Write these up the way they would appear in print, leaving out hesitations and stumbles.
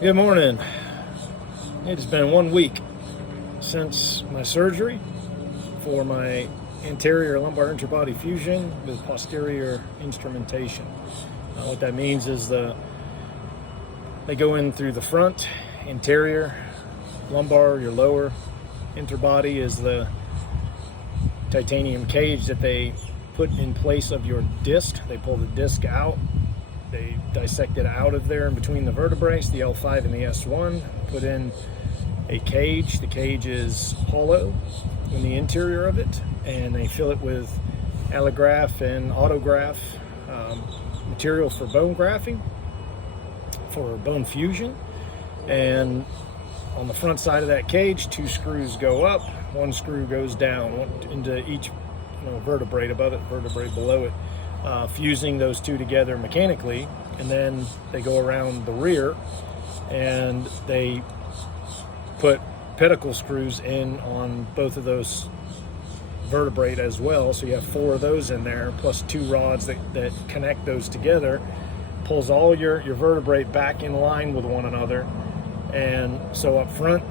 Good morning. It's been 1 week since my surgery for my anterior lumbar interbody fusion with posterior instrumentation. What that means is they go in through the front, anterior, lumbar, your lower interbody is the titanium cage that they put in place of your disc. They pull the disc out. They dissect it out of there in between the vertebrae, the L5 and the S1, put in a cage. The cage is hollow in the interior of it, and they fill it with Allograft and Autograft material for bone grafting, for bone fusion. And on the front side of that cage, 2 screws go up, 1 screw goes down into each vertebrae above it, vertebrae below it. Fusing those 2 together mechanically, and then they go around the rear and they put pedicle screws in on both of those vertebrae as well. So you have 4 of those in there, plus 2 rods that connect those together, pulls all your vertebrae back in line with one another. And so up front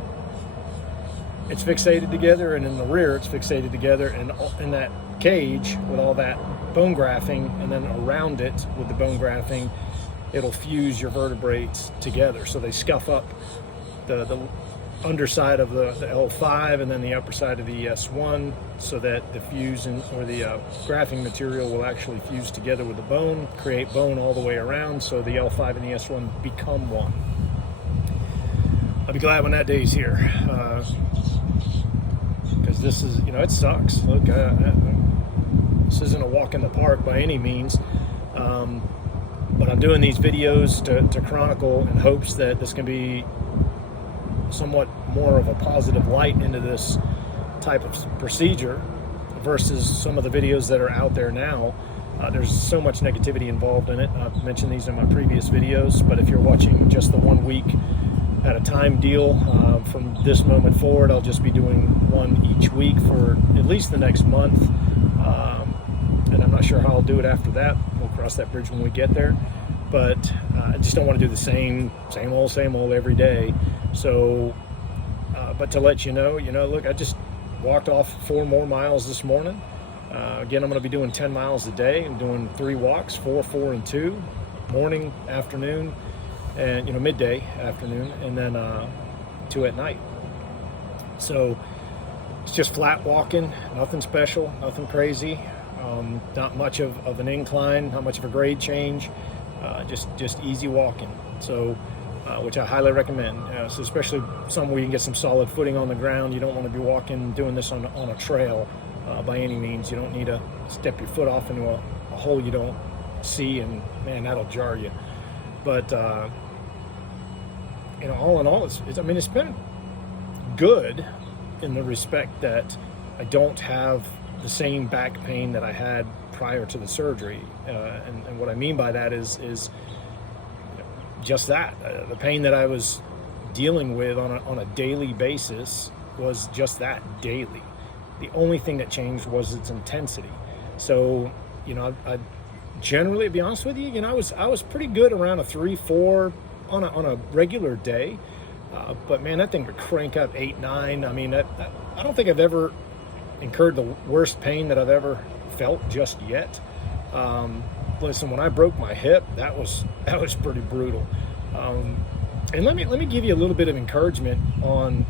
it's fixated together, and in the rear it's fixated together, and in that cage with all that bone grafting, and then around it with the bone grafting, it'll fuse your vertebrae together. So they scuff up the underside of the L5 and then the upper side of the S1, so that the fusion or the grafting material will actually fuse together with the bone, create bone all the way around, so the L5 and the S1 become one. I'll be glad when that day's here, because this is, it sucks. Look, this isn't a walk in the park by any means, but I'm doing these videos to chronicle in hopes that this can be somewhat more of a positive light into this type of procedure versus some of the videos that are out there now. There's so much negativity involved in it. I've mentioned these in my previous videos, but if you're watching just the 1 week at a time deal, from this moment forward, I'll just be doing one each week for at least the next month. And I'm not sure how I'll do it after that. We'll cross that bridge when we get there. But I just don't want to do the same old every day. So, but to let you know, look, I just walked off 4 more miles this morning. Again, I'm going to be doing 10 miles a day. I'm doing 3 walks, 4, 4, and 2, morning, afternoon, and midday, afternoon, and then 2 at night. So it's just flat walking, nothing special, nothing crazy. Not much of an incline, not much of a grade change, just easy walking. So, which I highly recommend. So especially somewhere where you can get some solid footing on the ground. You don't want to be doing this on a trail by any means. You don't need to step your foot off into a hole you don't see, and man, that'll jar you. But all in all, it's been good in the respect that I don't have the same back pain that I had prior to the surgery, and what I mean by that is just that the pain that I was dealing with on a daily basis was just that, daily. The only thing that changed was its intensity. So I generally, to be honest with you, I was pretty good around a 3-4 on a regular day, but man, that thing would crank up 8-9. I mean, I don't think I've ever incurred the worst pain that I've ever felt just yet. Listen, when I broke my hip, that was pretty brutal. And let me give you a little bit of encouragement on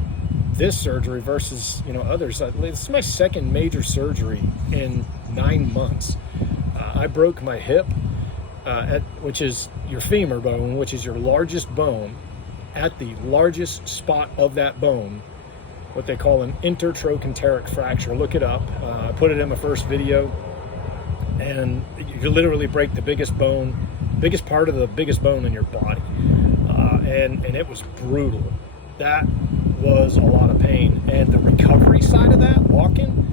this surgery versus others. This is my second major surgery in 9 months. I broke my hip, which is your femur bone, which is your largest bone, at the largest spot of that bone, what they call an intertrochanteric fracture. Look it up. I put it in my first video, and you literally break the biggest part of the biggest bone in your body, and it was brutal. That was a lot of pain, and the recovery side of that, walking,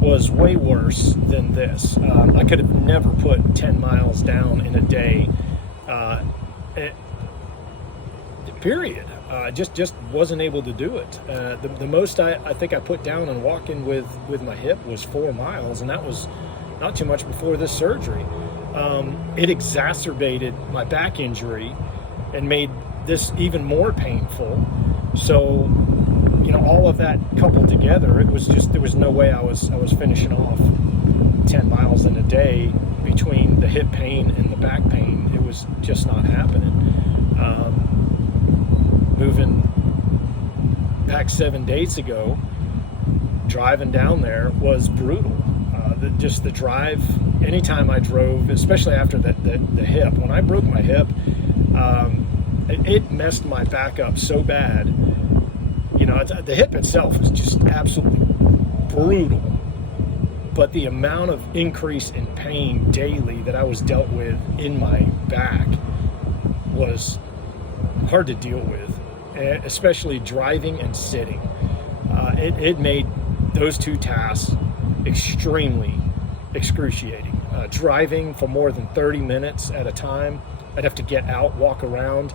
was way worse than this. I could have never put 10 miles down in a day, period. Just wasn't able to do it. The most I think I put down and walking with my hip was 4 miles, and that was not too much before this surgery. It exacerbated my back injury and made this even more painful. So, you know, all of that coupled together, it was just, there was no way I was finishing off 10 miles in a day between the hip pain and the back pain. It was just not happening. Moving back 7 days ago, driving down there was brutal. Just the drive, anytime I drove, especially after the hip, when I broke my hip, it messed my back up so bad. You know, the hip itself was just absolutely brutal, but the amount of increase in pain daily that I was dealt with in my back was hard to deal with, especially driving and sitting. It made those two tasks extremely excruciating. Driving for more than 30 minutes at a time, I'd have to get out, walk around.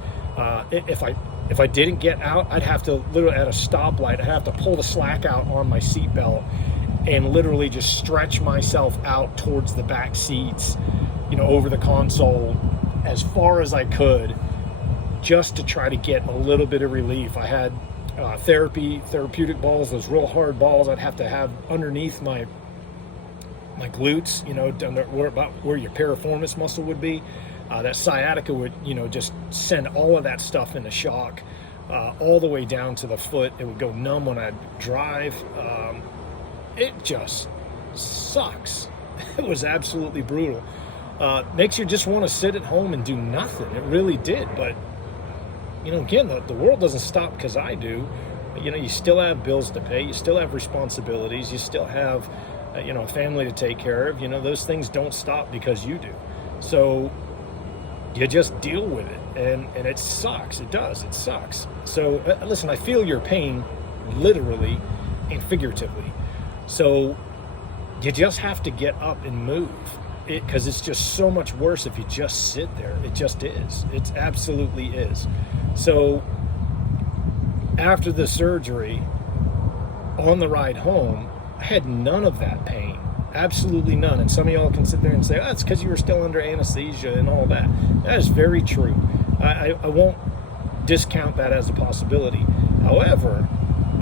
If I didn't get out, I'd have to literally, at a stoplight, I'd have to pull the slack out on my seatbelt and literally just stretch myself out towards the back seats, you know, over the console as far as I could, just to try to get a little bit of relief. I had therapeutic balls, those real hard balls I'd have to have underneath my glutes, you know, down there, about where your piriformis muscle would be. That sciatica would, you know, just send all of that stuff into shock, all the way down to the foot. It would go numb when I'd drive. It just sucks. It was absolutely brutal. Makes you just want to sit at home and do nothing. It really did. But, you know, again, the world doesn't stop because I do. You know, you still have bills to pay. You still have responsibilities. You still have, you know, a family to take care of. You know, those things don't stop because you do. So you just deal with it, and it sucks. It does. It sucks. So listen, I feel your pain literally and figuratively. So you just have to get up and move, because it's just so much worse if you just sit there. It just is. It absolutely is. So after the surgery, on the ride home, I had none of that pain. Absolutely none. And some of y'all can sit there and say, oh, it's because you were still under anesthesia and all that. That is very true. I won't discount that as a possibility. However,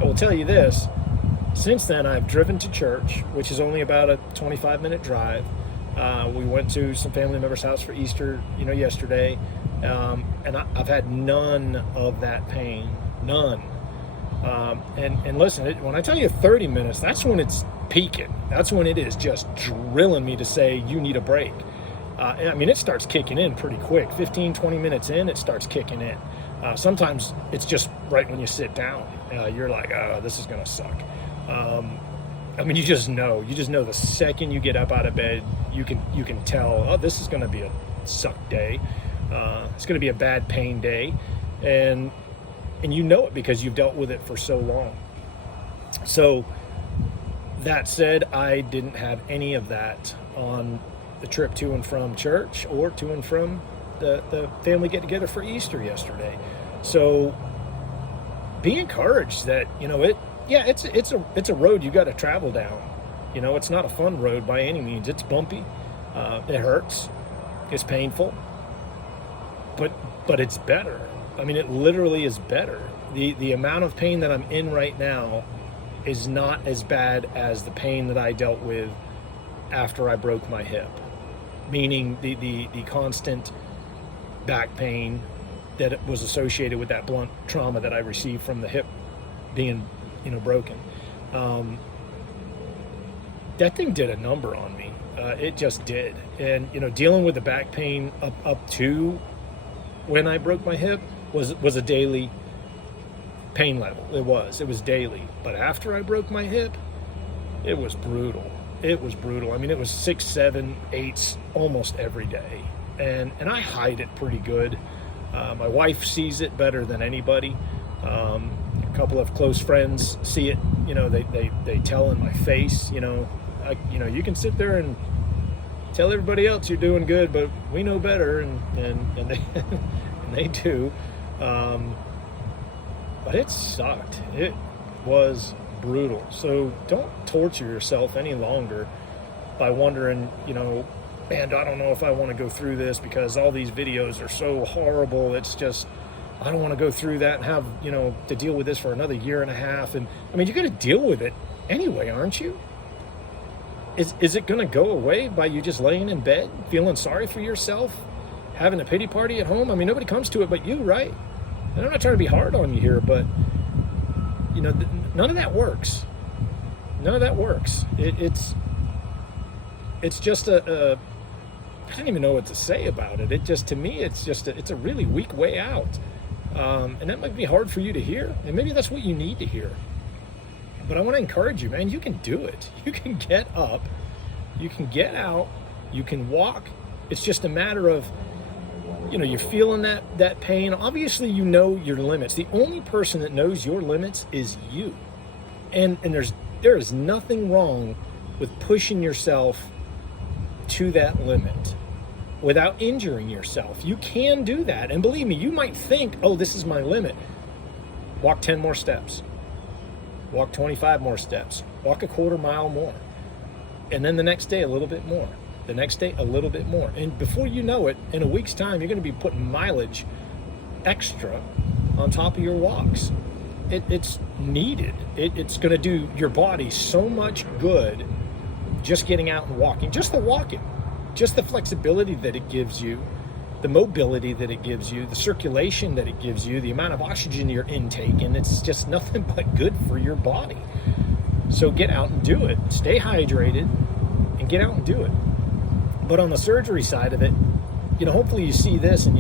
I will tell you this. Since then, I've driven to church, which is only about a 25-minute drive. We went to some family members' house for Easter, you know, yesterday. And I've had none of that pain. None. And listen, when I tell you 30 minutes, that's when it's peaking. That's when it is just drilling me to say, you need a break. I mean, it starts kicking in pretty quick. 15, 20 minutes in, it starts kicking in. Sometimes it's just right when you sit down. You're like, oh, this is going to suck. I mean, you just know the second you get up out of bed, you can tell, oh, this is going to be a suck day. It's going to be a bad pain day. And you know it because you've dealt with it for so long. So that said, I didn't have any of that on the trip to and from church or to and from the family get together for Easter yesterday. So be encouraged that, you know, it's a road you got to travel down. You know, it's not a fun road by any means. It's bumpy. It hurts. It's painful. But it's better. I mean, it literally is better. The amount of pain that I'm in right now is not as bad as the pain that I dealt with after I broke my hip. Meaning the constant back pain that was associated with that blunt trauma that I received from the hip being, you know, broken. That thing did a number on me. It just did. And, you know, dealing with the back pain up to when I broke my hip was a daily pain level. It was daily. But after I broke my hip, it was brutal. It was brutal. I mean, it was 6, 7, 8s almost every day. And I hide it pretty good. My wife sees it better than anybody. A couple of close friends see it. You know, they tell in my face. You know, you can sit there and tell everybody else you're doing good, but we know better, and they and they do. But it sucked. It was brutal. So don't torture yourself any longer by wondering, you know, man, I don't know if I want to go through this because all these videos are so horrible. It's just, I don't want to go through that and have, to deal with this for another year and a half. And I mean, you're going to deal with it anyway, aren't you? Is it going to go away by you just laying in bed, feeling sorry for yourself, having a pity party at home? I mean, nobody comes to it but you, right? And I'm not trying to be hard on you here, but, none of that works. None of that works. It's just I don't even know what to say about it. To me, it's a really weak way out. And that might be hard for you to hear. And maybe that's what you need to hear. But I want to encourage you, man, you can do it. You can get up, you can get out, you can walk. It's just a matter of, you're feeling that pain. Obviously, you know your limits. The only person that knows your limits is you. And there is nothing wrong with pushing yourself to that limit without injuring yourself. You can do that. And believe me, you might think, oh, this is my limit. Walk 10 more steps. Walk 25 more steps. Walk a quarter mile more. And then the next day, a little bit more. The next day, a little bit more. And before you know it, in a week's time, you're going to be putting mileage extra on top of your walks. It's needed. It's going to do your body so much good just getting out and walking. Just the walking. Just the flexibility that it gives you, the mobility that it gives you, the circulation that it gives you, the amount of oxygen you're intaking. It's just nothing but good for your body. So get out and do it. Stay hydrated and get out and do it. But on the surgery side of it, hopefully you see this and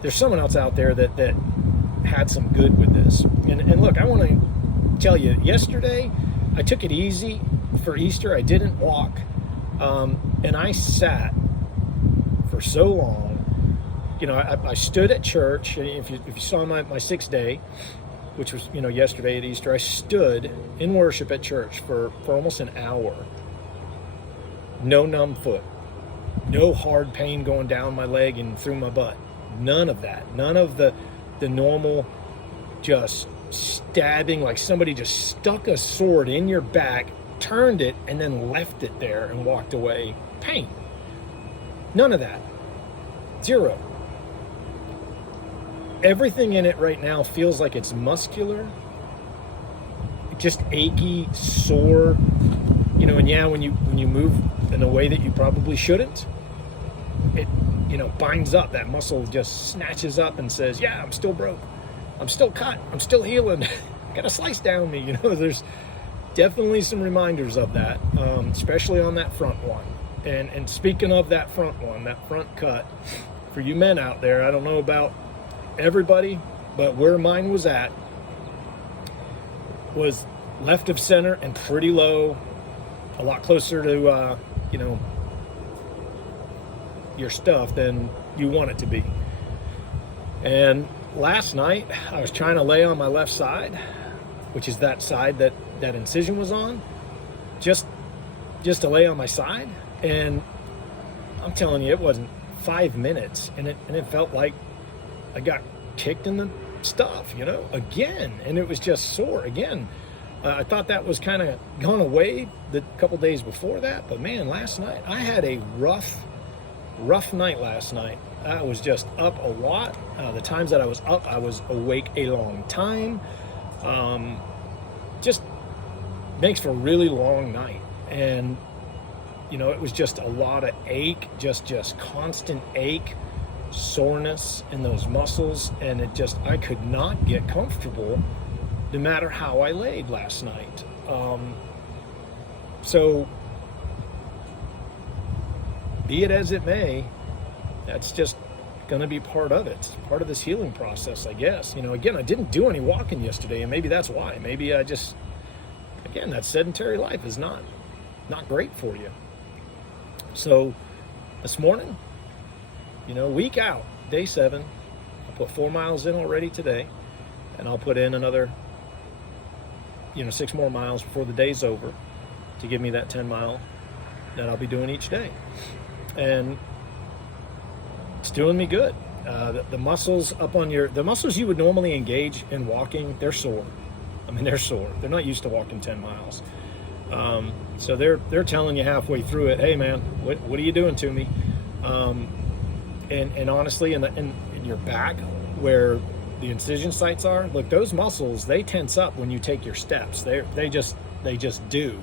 there's someone else out there that had some good with this. And look, I want to tell you, yesterday I took it easy for Easter. I didn't walk. And I sat for so long. I stood at church. If you saw my 6th day, which was, yesterday at Easter, I stood in worship at church for almost an hour. No numb foot. No hard pain going down my leg and through my butt. None of that. None of the normal just stabbing, like somebody just stuck a sword in your back, turned it, and then left it there and walked away. Pain. None of that. Zero. Everything in it right now feels like it's muscular, just achy, sore, and yeah, when you move in a way that you probably shouldn't, it, binds up. That muscle just snatches up and says, yeah, I'm still broke. I'm still cut. I'm still healing. Got a slice down me. There's definitely some reminders of that, especially on that front one. And speaking of that front one, that front cut, for you men out there, I don't know about everybody, but where mine was at was left of center and pretty low, a lot closer to, your stuff than you want it to be. And last night, I was trying to lay on my left side, which is that side that incision was on, just to lay on my side. And I'm telling you, it wasn't 5 minutes, and it felt like I got kicked in the stuff, again, and it was just sore again. I thought that was kind of gone away the couple days before that, but man, last night I had a rough night last night. I was just up a lot. The times that I was up, I was awake a long time. Just makes for a really long night, and it was just a lot of ache, just constant ache, soreness in those muscles, and I could not get comfortable no matter how I laid last night. So be it as it may, that's just going to be part of it. It's part of this healing process, I guess. Again, I didn't do any walking yesterday, and maybe that's why. Maybe I just, again, that sedentary life is not great for you. So this morning, week out, day 7, I put 4 miles in already today, and I'll put in another, 6 more miles before the day's over to give me that 10 mile that I'll be doing each day. And it's doing me good. The muscles up on the muscles you would normally engage in walking, they're sore. They're sore. They're not used to walking 10 miles. So they're telling you halfway through it, hey man, what are you doing to me? And honestly, in your back, where the incision sites are, look, those muscles, they tense up when you take your steps. They just do.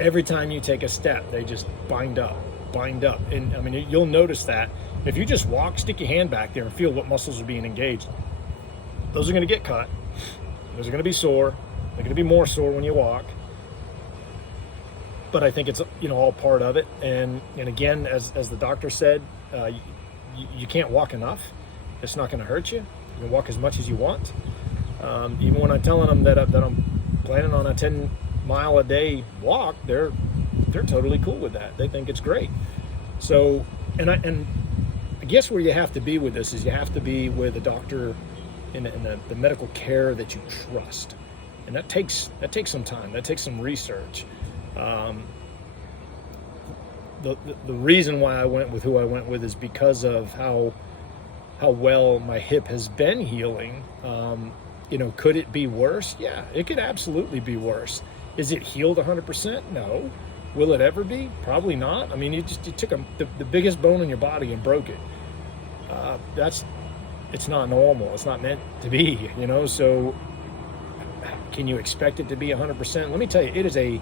Every time you take a step, they just bind up. And I mean, you'll notice that if you just walk, stick your hand back there and feel what muscles are being engaged. Those are going to get cut. Those are going to be sore. They're going to be more sore when you walk. But I think it's, you know, all part of it. And again, as the doctor said, you can't walk enough. It's not going to hurt you. You can walk as much as you want. Even when I'm telling them that I'm planning on a 10-mile-a-day walk, they're totally cool with that. They think it's great. So, and I guess where you have to be with this is you have to be with a doctor in the medical care that you trust, and that takes some time. That takes some research. The reason why I went with who I went with is because of how well my hip has been healing. You know, could it be worse? Yeah, it could absolutely be worse. Is it healed 100%? No. Will it ever be? Probably not. I mean, you took the biggest bone in your body and broke it. It's not normal. It's not meant to be, you know. So can you expect it to be 100%? Let me tell you, it is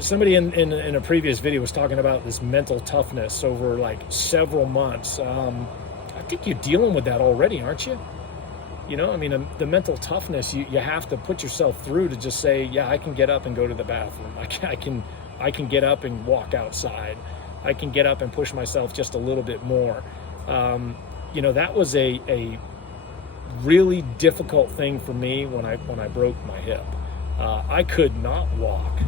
somebody in a previous video was talking about this mental toughness over like several months. I think you're dealing with that already, aren't you? You know, I mean, the mental toughness you have to put yourself through to just say, yeah, I can get up and go to the bathroom. I can get up and walk outside. I can get up and push myself just a little bit more. You know, that was a really difficult thing for me when I broke my hip. I could not walk.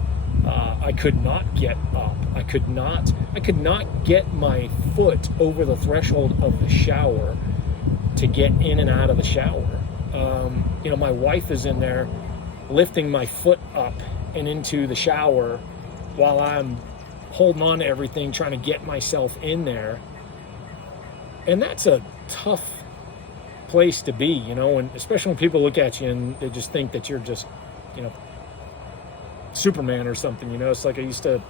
I could not get up. I could not get my foot over the threshold of the shower to get in and out of the shower. You know, my wife is in there lifting my foot up and into the shower while I'm holding on to everything, trying to get myself in there. And that's a tough place to be, you know, and especially when people look at you and they just think that you're just, you know, Superman or something. You know, it's like I used to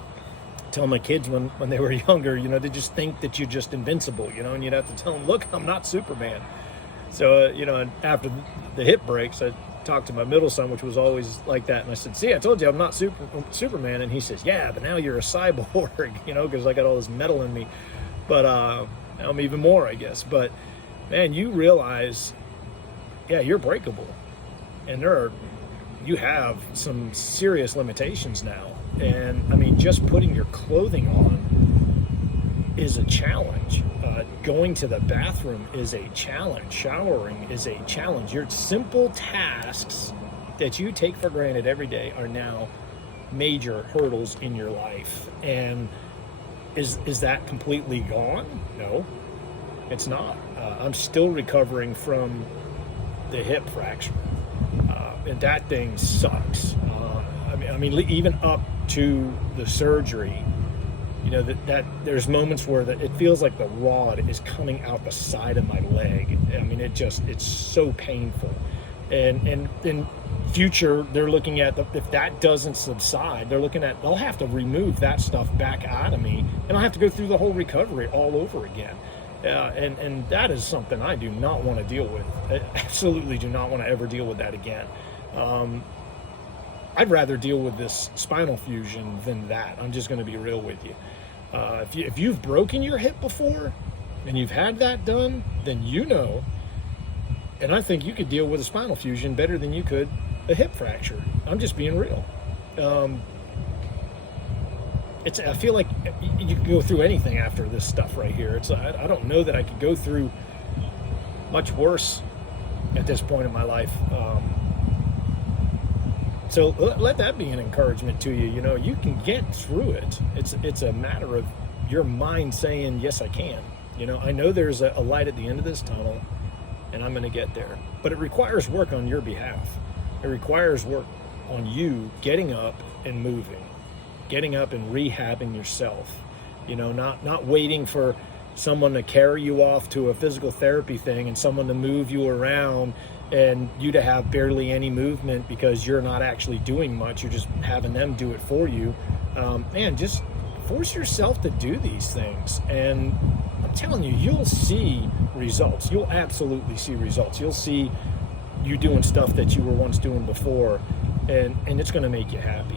tell my kids when they were younger, you know, they just think that you're just invincible, you know, and you'd have to tell them, look, I'm not Superman. So, you know, after the hip breaks, I talked to my middle son, which was always like that. And I said, see, I told you I'm not Superman. And he says, yeah, but now you're a cyborg, you know, because I got all this metal in me. But I'm even more, I guess. But, man, you realize, yeah, you're breakable. And you have some serious limitations now. And, I mean, just putting your clothing on is a challenge. Going to the bathroom is a challenge. Showering is a challenge. Your simple tasks that you take for granted every day are now major hurdles in your life. And is that completely gone? No, it's not. I'm still recovering from the hip fracture. And that thing sucks. I mean, even up to the surgery, you know, that there's moments where it feels like the rod is coming out the side of my leg. I mean, it's so painful. And in future, they're looking at if that doesn't subside, they'll have to remove that stuff back out of me, and I'll have to go through the whole recovery all over again. And that is something I do not want to deal with. I absolutely do not want to ever deal with that again. I'd rather deal with this spinal fusion than that. I'm just going to be real with you. If you've broken your hip before and you've had that done, then you know. And I think you could deal with a spinal fusion better than you could a hip fracture. I'm just being real. I feel like you can go through anything after this stuff right here. I don't know that I could go through much worse at this point in my life. So let that be an encouragement to you. You know, you can get through it. It's a matter of your mind saying, yes, I can. You know, I know there's a light at the end of this tunnel, and I'm going to get there. But it requires work on your behalf. It requires work on you getting up and moving, getting up and rehabbing yourself. You know, not waiting for someone to carry you off to a physical therapy thing and someone to move you around and you to have barely any movement because you're not actually doing much. You're just having them do it for you. Man, just force yourself to do these things. And I'm telling you, you'll see results. You'll absolutely see results. You'll see you doing stuff that you were once doing before, and it's going to make you happy.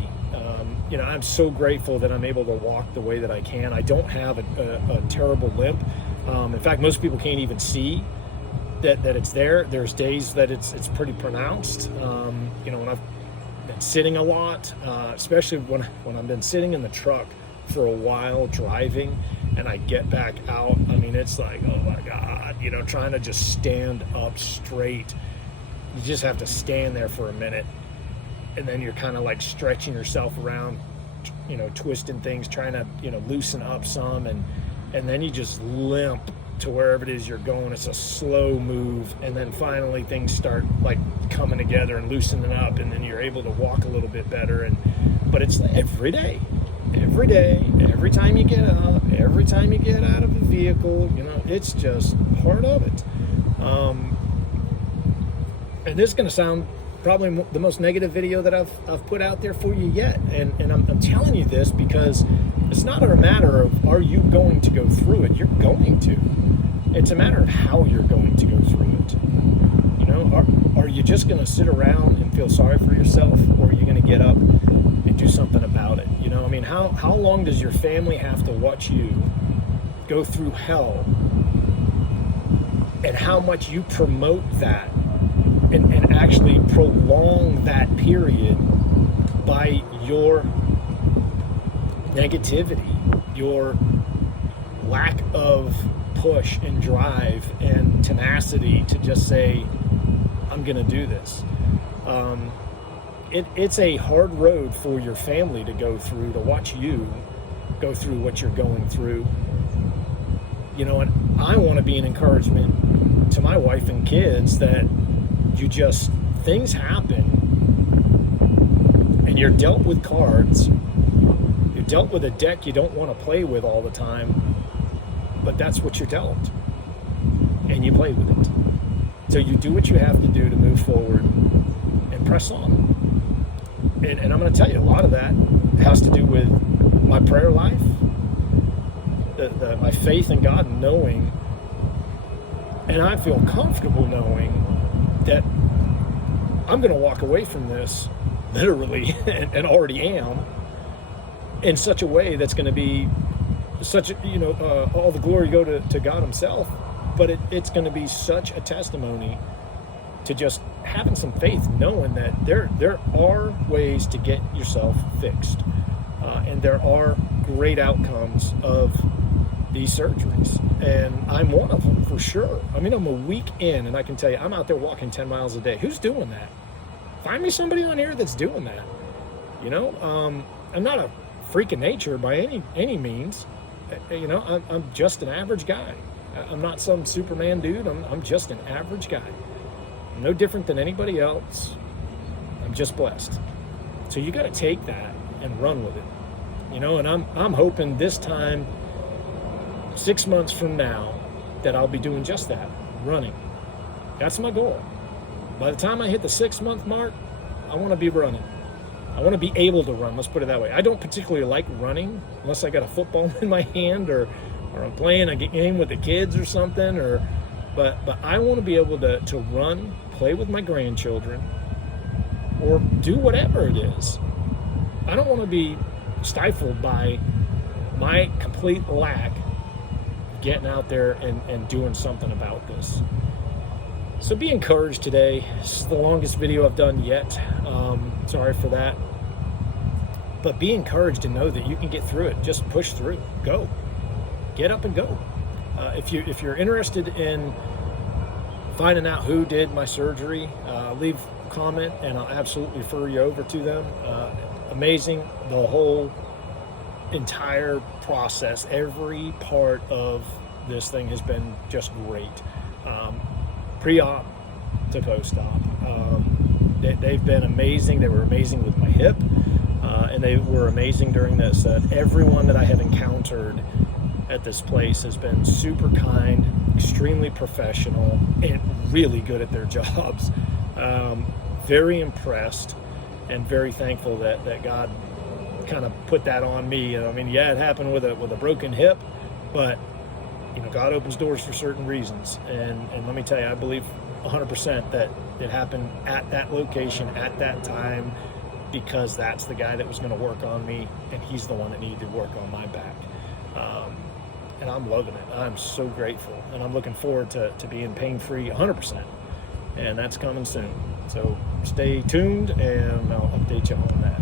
You know, I'm so grateful that I'm able to walk the way that I can. I don't have a terrible limp. In fact, most people can't even see that it's there. There's days that it's pretty pronounced. You know, when I've been sitting a lot, especially when I've been sitting in the truck for a while driving, and I get back out, I mean, it's like, oh my God, you know, trying to just stand up straight. You just have to stand there for a minute, and then you're kind of like stretching yourself around, you know, twisting things, trying to, you know, loosen up some, and then you just limp to wherever it is you're going. It's a slow move, and then finally things start like coming together and loosening up, and then you're able to walk a little bit better. But it's every day, every time you get up, every time you get out of a vehicle, you know, it's just part of it. And this is going to sound probably the most negative video that I've put out there for you yet, and I'm telling you this because it's not a matter of are you going to go through it. You're going to. It's a matter of how you're going to go through it. You know, are you just going to sit around and feel sorry for yourself, or are you going to get up and do something about it? You know, I mean, how long does your family have to watch you go through hell, and how much you promote that and actually prolong that period by your negativity, your lack of push and drive and tenacity to just say, I'm going to do this. It's a hard road for your family to go through, to watch you go through what you're going through. You know, and I want to be an encouragement to my wife and kids that things happen, and you're dealt with cards. You're dealt with a deck you don't want to play with all the time, but that's what you're dealt, and you play with it. So you do what you have to do to move forward and press on. And I'm going to tell you, a lot of that has to do with my prayer life, my faith in God, knowing, and I feel comfortable knowing that I'm going to walk away from this literally and already am in such a way that's going to be such a, you know, all the glory go to God himself, but it's going to be such a testimony to just having some faith, knowing that there are ways to get yourself fixed, and there are great outcomes of these surgeries, and I'm one of them for sure. I mean, I'm a week in, and I can tell you, I'm out there walking 10 miles a day. Who's doing that? Find me somebody on here that's doing that. You know, I'm not a freak of nature by any means. You know, I'm just an average guy. I'm not some Superman dude. I'm just an average guy. I'm no different than anybody else. I'm just blessed. So you got to take that and run with it. You know, and I'm hoping this time, 6 months from now, that I'll be doing just that, running. That's my goal. By the time I hit the 6-month mark, I want to be running. I want to be able to run, let's put it that way. I don't particularly like running unless I got a football in my hand, or I'm playing a game with the kids or something, but I want to be able to run, play with my grandchildren, or do whatever it is. I don't want to be stifled by my complete lack getting out there and doing something about this. So be encouraged today. This is the longest video I've done yet. Sorry for that. But be encouraged and know that you can get through it. Just push through. Go. Get up and go. If you're interested in finding out who did my surgery, leave a comment and I'll absolutely refer you over to them. Amazing. The whole entire process, every part of this thing has been just great. Pre-op to post-op. They've been amazing. They were amazing with my hip, and they were amazing during this. Everyone that I have encountered at this place has been super kind, extremely professional, and really good at their jobs. Very impressed and very thankful that God kind of put that on me. I mean, yeah, it happened with a broken hip, but God opens doors for certain reasons, and let me tell you, I believe 100% that it happened at that location at that time, because that's the guy that was going to work on me, and he's the one that needed to work on my back. And I'm loving it. I'm so grateful, and I'm looking forward to being pain-free 100%, and that's coming soon. So stay tuned, and I'll update you on that.